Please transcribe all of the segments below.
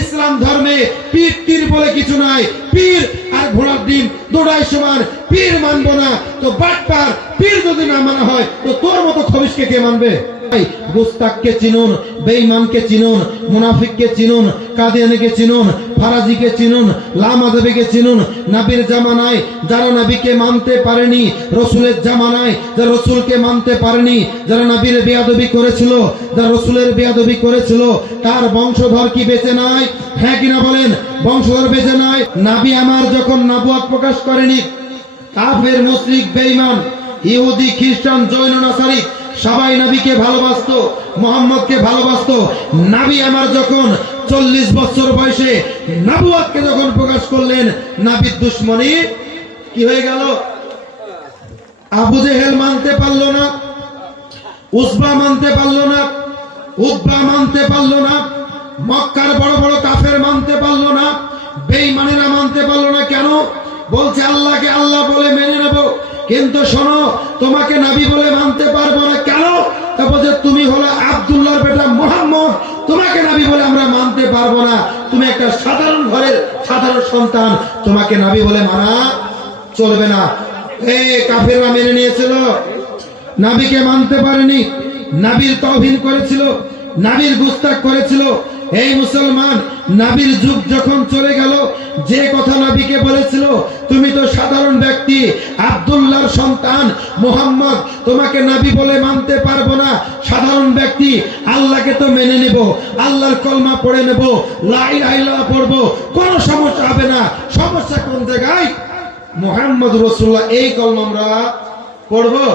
ইসলাম ধর্মে পীর তীর বলে কিছু নাই, পীর আর ঘোড়ার ডিম দুটাই সমান, পীর মানবো না তো বাটপার, পীর যদি না মানা হয় তো তোর মতো খবিশকে কে মানবে? গুস্তাককে চিনুন, বেঈমানকে চিনুন, মুনাফিককে চিনুন, কাদিয়ানীকে চিনুন, ফারাজিকে চিনুন, লামাযাবিকে চিনুন। নবীর জামানায় যারা নবীকে মানতে পারেনি, রাসূলের জামানায় যারা রাসূলকে মানতে পারেনি, যারা নবীর বেয়াদবি করেছিল, যারা রাসূলের বেয়াদবি করেছিল, তার বংশধর কি বেঁচে নাই? হ্যাঁ কিনা বলেন? বংশধর বেঁচে নাই। নবী আমার যখন নবুয়ত প্রকাশ করেনি, কাফের, মুশরিক, বেঈমান, ইহুদি, খ্রিস্টান, জৈন, নাসারি সবাই নবীকে ভালোবাসতো, মুহাম্মদকে ভালোবাসতো। নবী আমার যখন 40 বছর বয়সে নবুয়তকে যখন প্রকাশ করলেন, নবীর দুশমনী কি হয়ে গেল? আবু জেহেল মানতে পারলো না, উসবা মানতে পারলো না, উতবা মানতে পারলো না, মক্কার বড় বড় কাফের মানতে পারলো না, বেঈমানেরা মানতে পারলো না। কেন? বলছে আল্লাহকে আল্লাহ বলে মেনে নেব, কিন্তু শোনো তোমাকে নবী বলে মানতে পারবো না। কেন? তারপর যে তুমি হলো আব্দুল্লাহর বেটা মুহাম্মদ, তোমাকে নবী বলে আমরা মানতে পারবো না। তুমি একটা সাধারণ ঘরের সাধারণ সন্তান, তোমাকে নবী বলে মানা চলবে না। এই কাফেররা মেনে নিয়েছিল, নবীকে মানতে পারেনি, নবীর তাওহীদ করেছিল, নবীর গুস্তাখ করেছিল। এই মুসলমান, নবীর যুগ যখন চলে গেল, যে কথা নবীকে বলেছিল তুমি তো সাধারণ ব্যক্তি, আব্দুল্লাহর সন্তান মুহাম্মদ, তোমাকে নবী বলে মানতে পারবো না, সাধারণ ব্যক্তি, আল্লাহকে তো মেনে নেব, আল্লাহর কলমা পড়ে নেব, লা ইলাহা ইল্লাল্লাহ পড়বো, কোনো সমস্যা হবে না। সমস্যা কোন জায়গায়? মুহাম্মদ রাসূলুল্লাহ এই কলমা আমরা পড়বো,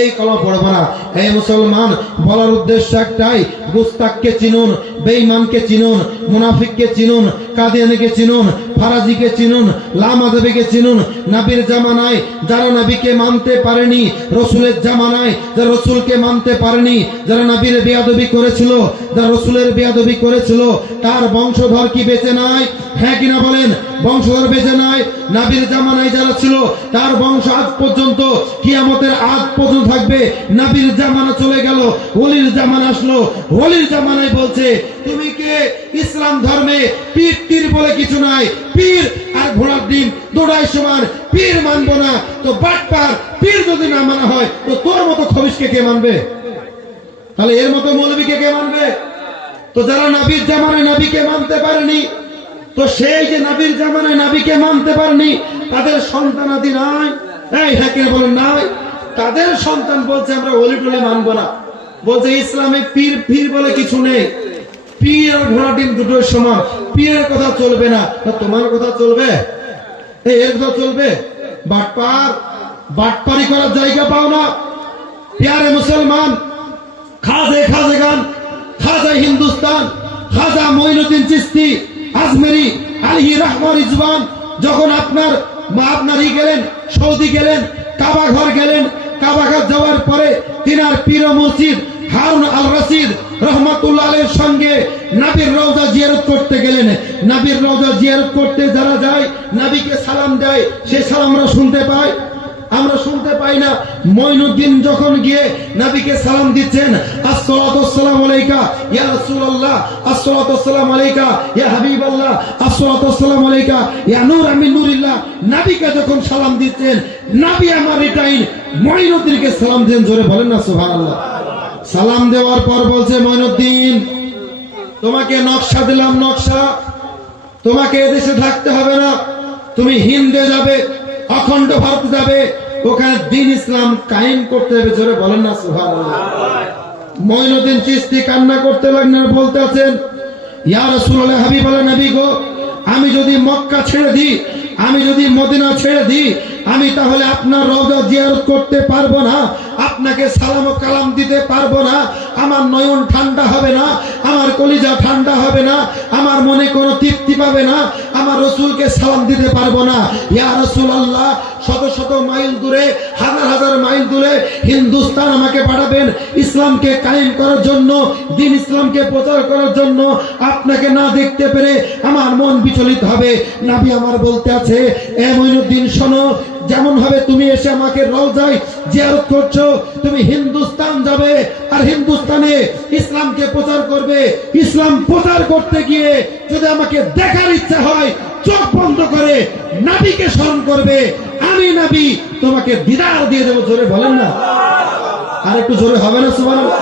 এই কলমা পড়বো না। এই মুসলমান, বলার উদ্দেশ্য একটাই, গুস্তাককে চিনুন, বেঈমানকে চিনুন, মুনাফিককে চিনুন, কাদিয়ানীকে চিনুন, ফারাজিকে চিনুন, লামাযাবিকে চিনুন। নবীর জামানায় যারা নবীকে মানতে পারেনি, রাসূলের জামানায় যারা রাসূলকে মানতে পারেনি, যারা নবীর বেয়াদবি করেছিল, যারা রাসূলের বেয়াদবি করেছিল, তার বংশধর কি বেঁচে নাই? হ্যাঁ কিনা বলেন? বংশধর বেঁচে নাই। নবীর জামানায় যারা ছিল তার বংশ আজ পর্যন্ত, কিয়ামতের আগ পর্যন্ত থাকবে। নবীর জামানা চলে গেল, ওলির জামানা আসলো, ওলির জামানায় বলছে তুমি কে? ইসলাম ধর্মে পীর তীর বলে কিছু নাই, পীর আর ঘোড়ার ডিম দুটাই সমান, পীর মানবো না তো বাটপার, পীর যদি না মানা হয় তো তোর মতো খবিশকে কে মানবে? তাহলে এর মতো মৌলবীকে কে মানবে? তো যারা নবীর জামানায় নবীকে মানতে পারেনি, তো সেই যে নবীর জামানায় নবীকে মানতে পারেনি, তাদের সন্তানাদি নাই। এই হ্যাঁ কে বলেন নাই? তাদের সন্তান বলছে আমরা ওলি টলি মানবো না, বলছে ইসলামে পীর পীর বলে কিছু নেই, পীর আর ঘোড়া ডিম দুটোর সমান, পীরের কথা চলবে না। তোমার কথা চলবে? এর কথা চলবে? বাটপার, বাটপারি করার জায়গা পাও না। প্যারে মুসলমান, খাজে খাজেগান, খাজা হিন্দুস্তান, খাজা মঈনুদ্দিন চিশতি আজমেরি আলাইহি রাহমাতুল্লাহ রিজওয়ান যখন আপনারই গেলেন, সৌদি গেলেন, কাবা ঘর গেলেন, কাবা ঘর যাওয়ার পরে তিনার পীর মুর্শিদ হারুন আল রশিদ রহমাতুল্লাহ আলাইহির সঙ্গে নবীর রওজা জিয়ারত করতে গেলেন। নবীর রওজা জিয়ারত করতে যারা যায়, নবীকে সালাম দেয়, সে সালাম আমরা শুনতে পাই? আমরা শুনতে পাই না। মঈনুদ্দিন যখন গিয়ে নবীকে সালাম দিচ্ছেন, আসসালাতু ওয়াসসালামু আলাইকা ইয়া রাসূলুল্লাহ, আসসালাতু ওয়াসসালামু আলাইকা ইয়া হাবিবাল্লাহ, আসসালাতু ওয়াসসালামু আলাইকা ইয়া নূর মিন নূরিল্লাহ, নবীকে যখন সালাম দিচ্ছেন, নবী আমার রিটাইন মঈনুদ্দিনকে সালাম দেন। জোরে বলেন না সুবহানাল্লাহ। সালাম দেওয়ার পর বলছে মঈনুদ্দিন, তোমাকে নকশা দিলাম, নকশা, তোমাকে এদেশে থাকতে হবে না, তুমি হিন্দে যাবে, অখণ্ড ভারত যাবে, ওখানে দ্বীন ইসলাম কায়েম করতে হবে। জোরে বলেন না সুবহানাল্লাহ। মঈনুদ্দিন চিশতি কান্না করতে লাগলেন, বলতে আছেন ইয়া রাসূলুল্লাহ, হাবিবাল্লাহ, নবী গো, আমি যদি মক্কা ছেড়ে দিই, আমি যদি মদিনা ছেড়ে দিই, আমি তাহলে আপনার রওজা জিয়ারত করতে পারবো না, আপনাকে সালাম ও কালাম দিতে পারবো না, আমার নয়ন ঠান্ডা হবে না, আমার কলিজা ঠান্ডা হবে না, আমার মনে কোনো তৃপ্তি পাবে না, আমার রাসূলকে সালাম দিতে পারবো না। ইয়া রাসূলুল্লাহ, শত শত মাইল দূরে, হাজার হাজার মাইল দূরে হিন্দুস্তান আমাকে পাঠাবেন ইসলামকে কায়েম করার জন্য, দ্বীন ইসলামকে প্রচার করার জন্য, আপনাকে না দেখতে পেরে আমার মন বিচলিত হবে। নবী আমার বলতে আছে, এ মঈনুদ্দিন শোনো, যেমন ভাবে তুমি এসে আমাকে রওজায় জিয়ারত করছো, তুমি হিন্দুস্তান যাবে আর হিন্দুস্তানে ইসলামকে প্রচার করবে। ইসলাম প্রচার করতে গিয়ে যদি আমাকে দেখার ইচ্ছা হয়, চোখ বন্ধ করে নবীকে স্মরণ করবে, আমি নবী তোমাকে দিদার দিয়ে দেবো। জোরে বলেন না, আর একটু জোরে হবে না সুবহানাল্লাহ?